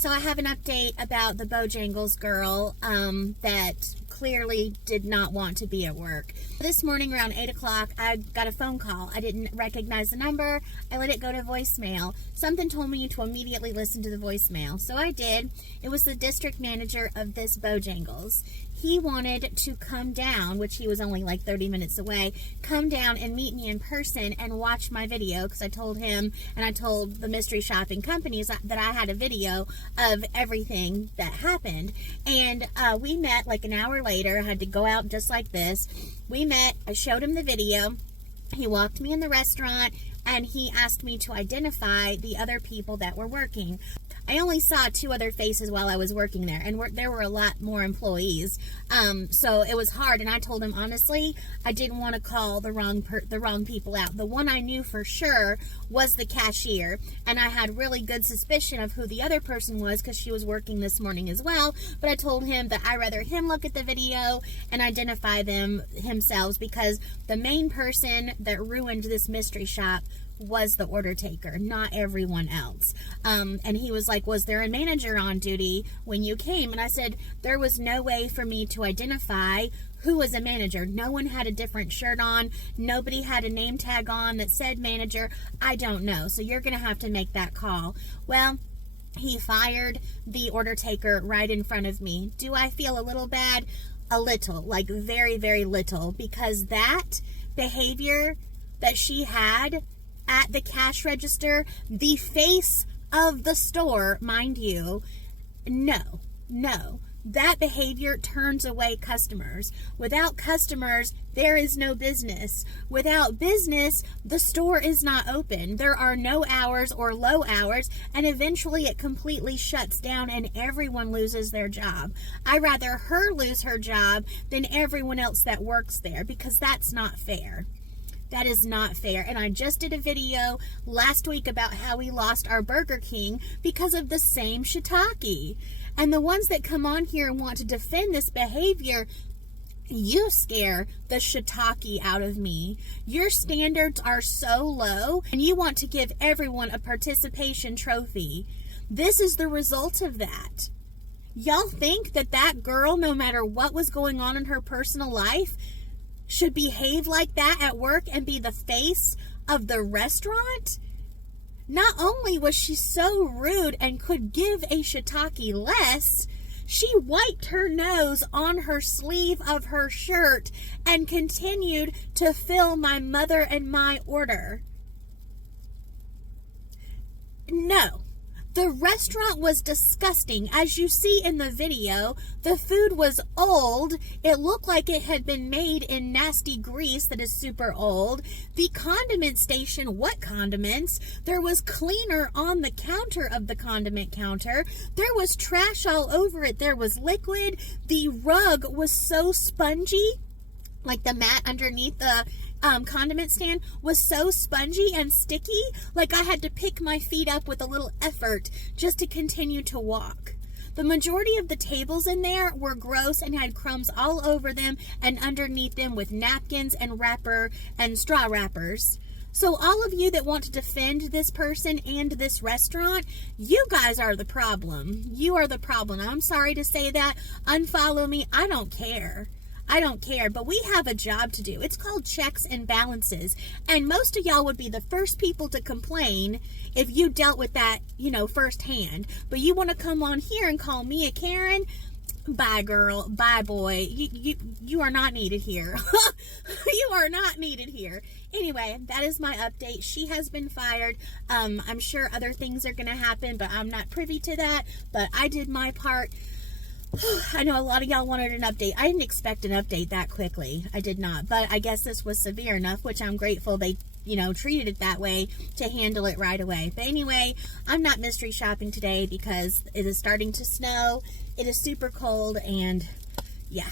So I have an update about the Bojangles girl that clearly did not want to be at work. This morning around 8 o'clock, I got a phone call. I didn't recognize the number. I let it go to voicemail. Something told me to immediately listen to the voicemail. So I did. It was the district manager of this Bojangles. He wanted to come down, which he was only like 30 minutes away, come down and meet me in person and watch my video, because I told him and I told the mystery shopping companies that I had a video of everything that happened. And we met like an hour later. I had to go out just like this. We met. I showed him the video. He walked me in the restaurant and he asked me to identify the other people that were working. I only saw 2 other faces while I was working there, and there were a lot more employees, so it was hard. And I told him honestly, I didn't want to call the wrong people out. The one I knew for sure was the cashier, and I had really good suspicion of who the other person was because she was working this morning as well. But I told him that I'd rather him look at the video and identify them himself, because the main person that ruined this mystery shop was the order taker, not everyone else. And he was like, was there a manager on duty when you came? And I said, there was no way for me to identify who was a manager. No one had a different shirt on. Nobody had a name tag on that said manager. I don't know. So you're going to have to make that call. Well, he fired the order taker right in front of me. Do I feel a little bad? A little, like very, very little, because that behavior that she had at the cash register, the face of the store, mind you, no. That behavior turns away customers. Without customers, there is no business. Without business, the store is not open. There are no hours or low hours, and eventually it completely shuts down and everyone loses their job. I'd rather her lose her job than everyone else that works there, because that's not fair. That is not fair. And I just did a video last week about how we lost our Burger King because of the same shiitake. And the ones that come on here and want to defend this behavior, you scare the shiitake out of me. Your standards are so low, and you want to give everyone a participation trophy. This is the result of that. Y'all think that that girl, no matter what was going on in her personal life, should behave like that at work and be the face of the restaurant? Not only was she so rude and could give a shiitake less, she wiped her nose on her sleeve of her shirt and continued to fill my mother and my order. No. The restaurant was disgusting. As you see in the video, the food was old. It looked like it had been made in nasty grease that is super old. The condiment station, what condiments? There was cleaner on the counter of the condiment counter. There was trash all over it. There was liquid. The rug was so spongy, like the mat underneath the condiment stand was so spongy and sticky, like I had to pick my feet up with a little effort just to continue to walk. The majority of the tables in there were gross and had crumbs all over them and underneath them, with napkins and wrapper and straw wrappers. So all of you that want to defend this person and this restaurant, you guys are the problem. You are the problem. I'm sorry to say that. Unfollow me. I don't care. But we have a job to do. It's called checks and balances. And most of y'all would be the first people to complain if you dealt with that, firsthand. But you want to come on here and call me a Karen? Bye, girl. Bye, boy. You are not needed here. You are not needed here. Anyway, that is my update. She has been fired. I'm sure other things are going to happen, but I'm not privy to that. But I did my part. I know a lot of y'all wanted an update. I didn't expect an update that quickly. I did not. But I guess this was severe enough, which I'm grateful they, treated it that way to handle it right away. But anyway, I'm not mystery shopping today because it is starting to snow. It is super cold, and yeah.